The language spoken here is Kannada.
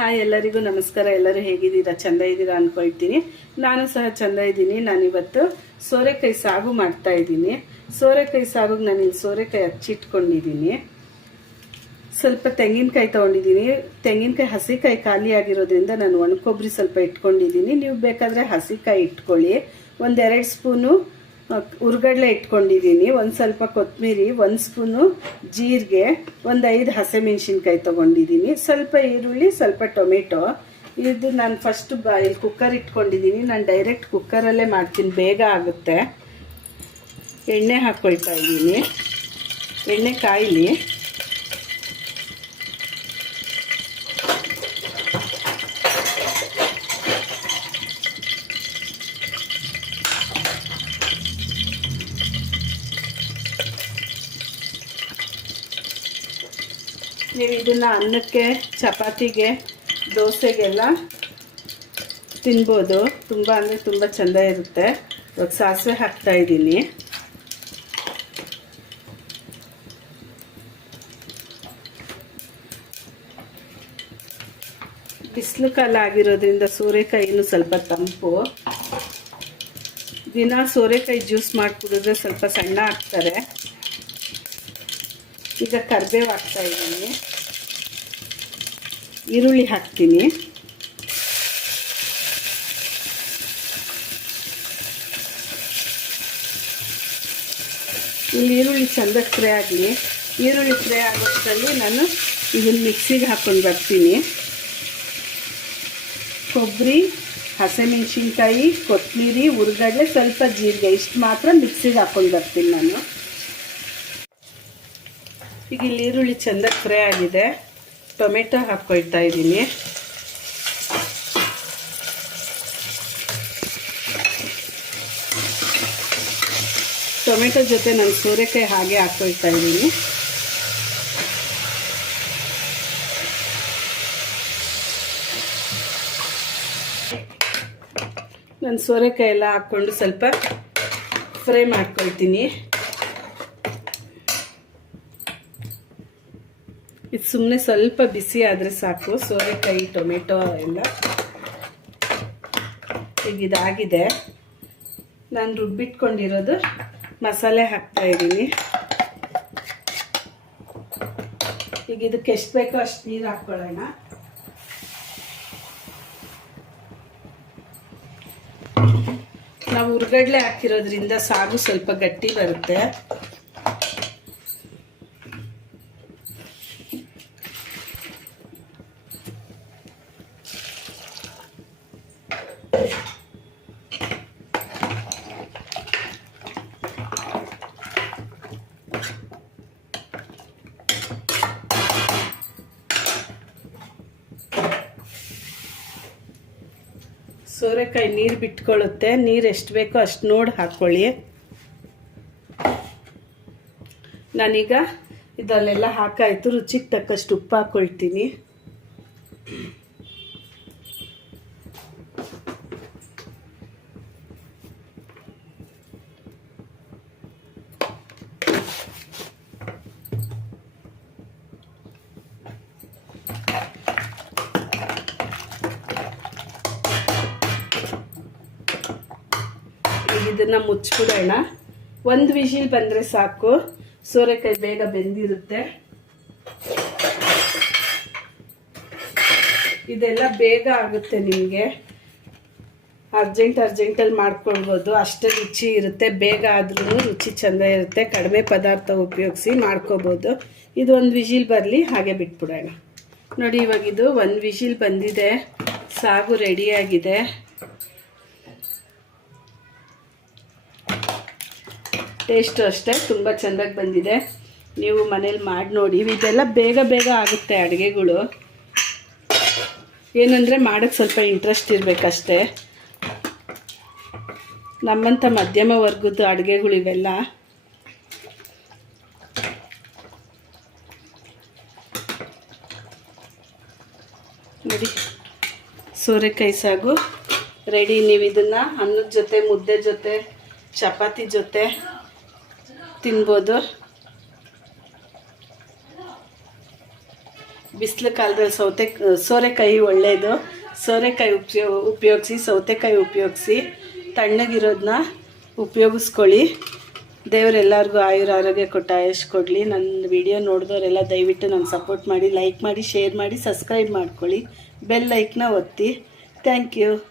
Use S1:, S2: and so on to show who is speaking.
S1: ಹಾಯ್ ಎಲ್ಲರಿಗೂ ನಮಸ್ಕಾರ. ಎಲ್ಲರೂ ಹೇಗಿದ್ದೀರಾ? ಚಂದ ಇದ್ದೀರಾ ಅನ್ಕೊಳ್ತೀನಿ. ನಾನು ಸಹ ಚಂದ ಇದ್ದೀನಿ. ನಾನಿವತ್ತು ಸೋರೆಕಾಯಿ ಸಾಗು ಮಾಡ್ತಾ ಇದ್ದೀನಿ. ಸೋರೆಕಾಯಿ ಸಾಗುಗೆ ನಾನು ಇಲ್ಲಿ ಸೋರೆಕಾಯಿ ಹಚ್ಚಿಟ್ಕೊಂಡಿದ್ದೀನಿ ಸ್ವಲ್ಪ ತೆಂಗಿನಕಾಯಿ ತೊಗೊಂಡಿದ್ದೀನಿ. ತೆಂಗಿನಕಾಯಿ ಹಸಿಕಾಯಿ ಖಾಲಿ ಆಗಿರೋದ್ರಿಂದ ನಾನು ಒಣಕೊಬ್ಬರಿ ಸ್ವಲ್ಪ ಇಟ್ಕೊಂಡಿದ್ದೀನಿ. ನೀವು ಬೇಕಾದರೆ ಹಸಿಕಾಯಿ ಇಟ್ಕೊಳ್ಳಿ. ಒಂದೆರಡು ಸ್ಪೂನು ಉರ್ಗಡ್ಲೆ ಇಟ್ಕೊಂಡಿದ್ದೀನಿ. ಒಂದು ಸ್ವಲ್ಪ ಕೊತ್ತಂಬರಿ ಒಂದು ಸ್ಪೂನು ಜೀರಿಗೆ, ಒಂದು ಐದು ಹಸಿಮೆಣ್ಸಿನ್ಕಾಯಿ ತೊಗೊಂಡಿದ್ದೀನಿ. ಸ್ವಲ್ಪ ಈರುಳ್ಳಿ, ಸ್ವಲ್ಪ ಟೊಮೆಟೊ. ಇದು ನಾನು ಫಸ್ಟ್ ಇಲ್ಲಿ ಕುಕ್ಕರ್ ಇಟ್ಕೊಂಡಿದ್ದೀನಿ. ನಾನು ಡೈರೆಕ್ಟ್ ಕುಕ್ಕರಲ್ಲೇ ಮಾಡ್ತೀನಿ. ಬೇಗ ಆಗುತ್ತೆ. ಎಣ್ಣೆ ಹಾಕ್ಕೊಳ್ತಾ ಇದ್ದೀನಿ. ಎಣ್ಣೆ ಕಾಯಿಲಿ. ನೀವು ಇದನ್ನು ಅನ್ನಕ್ಕೆ, ಚಪಾತಿಗೆ, ದೋಸೆಗೆಲ್ಲ ತಿನ್ಬೋದು. ತುಂಬ ಅಂದರೆ ತುಂಬ ಚೆಂದ ಇರುತ್ತೆ. ಇವಾಗ ಸಾಸಿವೆ ಹಾಕ್ತಾ ಇದ್ದೀನಿ. ಬಿಸಿಲು ಕಾಲ ಆಗಿರೋದ್ರಿಂದ ಸೋರೆಕಾಯಿನೂ ಸ್ವಲ್ಪ ತಂಪು. ದಿನ ಸೋರೆಕಾಯಿ ಜ್ಯೂಸ್ ಮಾಡಿಕೊಡಿದ್ರೆ ಸ್ವಲ್ಪ ಸಣ್ಣ ಆಗ್ತಾರೆ. ಈಗ ಕರಿಬೇವು ಹಾಕ್ತಾ ಇದ್ದೀನಿ. ಈರುಳ್ಳಿ ಹಾಕ್ತೀನಿ. ಇಲ್ಲಿ ಈರುಳ್ಳಿ ಚೆಂದಾಗಿ ಫ್ರೈ ಆಗಲಿ. ಈರುಳ್ಳಿ ಫ್ರೈ ಆಗೋಷ್ಟರಲ್ಲಿ ನಾನು ಇದನ್ನು ಮಿಕ್ಸಿಗೆ ಹಾಕ್ಕೊಂಡು ಬರ್ತೀನಿ. ಕೊಬ್ಬರಿ, ಹಸಿಮೆಣ್ಸಿನ್ಕಾಯಿ, ಕೊತ್ತಂಬರಿ, ಉರ್ಗಡ್ಲೆ ಸ್ವಲ್ಪ ಜೀರಿಗೆ ಇಷ್ಟು ಮಾತ್ರ ಮಿಕ್ಸಿಗೆ ಹಾಕ್ಕೊಂಡು ಬರ್ತೀನಿ ನಾನು. ಈಗ ಇಲ್ಲಿ ಈರುಳ್ಳಿ ಚೆಂದ ಫ್ರೈ ಆಗಿದೆ. ಟೊಮೆಟೊ ಹಾಕ್ಕೊಳ್ತಾ ಇದ್ದೀನಿ. ಟೊಮೆಟೊ ಜೊತೆ ನಾನು ಸೋರೆಕಾಯಿ ಹಾಗೆ ಹಾಕ್ಕೊಳ್ತಾ ಇದ್ದೀನಿ. ನಾನು ಸೋರೆಕಾಯಿ ಎಲ್ಲ ಹಾಕ್ಕೊಂಡು ಸ್ವಲ್ಪ ಫ್ರೈ ಮಾಡ್ಕೊಳ್ತೀನಿ. ಇದು ಸುಮ್ಮನೆ ಸ್ವಲ್ಪ ಬಿಸಿ ಆದರೆ ಸಾಕು. ಸೋರೆಕಾಯಿ, ಟೊಮೆಟೊ ಎಲ್ಲ. ಈಗ ಇದಾಗಿದೆ. ನಾನು ರುಬ್ಬಿಟ್ಕೊಂಡಿರೋದು ಮಸಾಲೆ ಹಾಕ್ತಾ ಇದ್ದೀನಿ. ಈಗ ಇದಕ್ಕೆ ಎಷ್ಟು ಬೇಕೋ ಅಷ್ಟು ನೀರು ಹಾಕ್ಕೊಳ್ಳೋಣ ನಾವು ಉರ್ಗಡ್ಲೆ ಹಾಕಿರೋದ್ರಿಂದ ಸಾಗು ಸ್ವಲ್ಪ ಗಟ್ಟಿ ಬರುತ್ತೆ. ಸೋರೆಕಾಯಿ ನೀರು ಬಿಟ್ಕೊಳ್ಳುತ್ತೆ. ನೀರು ಎಷ್ಟು ಬೇಕೋ ಅಷ್ಟು ನೋಡಿ ಹಾಕ್ಕೊಳ್ಳಿ ನಾನೀಗ ಇದಲ್ಲೆಲ್ಲ ಹಾಕಾಯಿತು. ರುಚಿಗೆ ತಕ್ಕಷ್ಟು ಉಪ್ಪು ಹಾಕ್ಕೊಳ್ತೀನಿ ಈಗ ಇದನ್ನ ಮುಚ್ಚಿಬಿಡೋಣ. ಒಂದು ವಿಷಿಲ್ ಬಂದರೆ ಸಾಕು. ಸೋರೆಕಾಯಿ ಬೇಗ ಬೆಂದಿರುತ್ತೆ. ಇದೆಲ್ಲ ಬೇಗ ಆಗುತ್ತೆ ನಿಮಗೆ. ಅರ್ಜೆಂಟ್ ಅರ್ಜೆಂಟಲ್ಲಿ ಮಾಡ್ಕೊಳ್ಬೋದು. ಅಷ್ಟೇ ರುಚಿ ಇರುತ್ತೆ. ಬೇಗ ಆದ್ರೂ ರುಚಿ ಚೆಂದ ಇರುತ್ತೆ. ಕಡಿಮೆ ಪದಾರ್ಥ ಉಪಯೋಗಿಸಿ ಮಾಡ್ಕೋಬೋದು. ಇದು ಒಂದು ವಿಷಿಲ್ ಬರಲಿ, ಹಾಗೆ ಬಿಟ್ಬಿಡೋಣ. ನೋಡಿ ಇವಾಗ ಇದು ಒಂದು ವಿಷಿಲ್ ಬಂದಿದೆ. ಸಾಗು ರೆಡಿಯಾಗಿದೆ ಟೇಸ್ಟು ಅಷ್ಟೇ, ತುಂಬ ಚೆನ್ನಾಗಿ ಬಂದಿದೆ. ನೀವು ಮನೇಲಿ ಮಾಡಿ ನೋಡಿ. ಇದೆಲ್ಲ ಬೇಗ ಬೇಗ ಆಗುತ್ತೆ ಅಡುಗೆಗಳು. ಏನಂದರೆ ಮಾಡೋಕ್ಕೆ ಸ್ವಲ್ಪ ಇಂಟ್ರೆಸ್ಟ್ ಇರಬೇಕಷ್ಟೇ. ನಮ್ಮಂಥ ಮಧ್ಯಮ ವರ್ಗದ ಅಡುಗೆಗಳು ಇವೆಲ್ಲ. ನೋಡಿ, ಸೋರೆಕಾಯಿ ಸಾಗು. ರೆಡಿ, ನೀವು ಇದನ್ನು ಅನ್ನದ ಜೊತೆ, ಮುದ್ದೆ ಜೊತೆ, ಚಪಾತಿ ಜೊತೆ. ತಿನ್ಬೋದು. ಬಿಸಿಲು ಕಾಲದಲ್ಲಿ ಸೌತೆ, ಸೋರೆಕಾಯಿ ಒಳ್ಳೆಯದು ಸೋರೆಕಾಯಿ ಉಪಯೋ, ಉಪಯೋಗಿಸಿ, ಸೌತೆಕಾಯಿ ಉಪಯೋಗಿಸಿ. ತಣ್ಣಗಿರೋದನ್ನ ಉಪಯೋಗಿಸ್ಕೊಳ್ಳಿ. ದೇವರೆಲ್ಲರಿಗೂ ಆಯುರ ಆರೋಗ್ಯ ಕೊಟ್ಟು ಆಯುಷ್ ಕೊಡಲಿ. ನನ್ನ ವಿಡಿಯೋ ನೋಡಿದವರೆಲ್ಲ ದಯವಿಟ್ಟು ನನ್ನ ಸಪೋರ್ಟ್ ಮಾಡಿ, ಲೈಕ್ ಮಾಡಿ, ಶೇರ್ ಮಾಡಿ, ಸಬ್ಸ್ಕ್ರೈಬ್ ಮಾಡ್ಕೊಳ್ಳಿ. ಬೆಲ್ ಲೈಕ್ನ ಒತ್ತಿ. Thank you.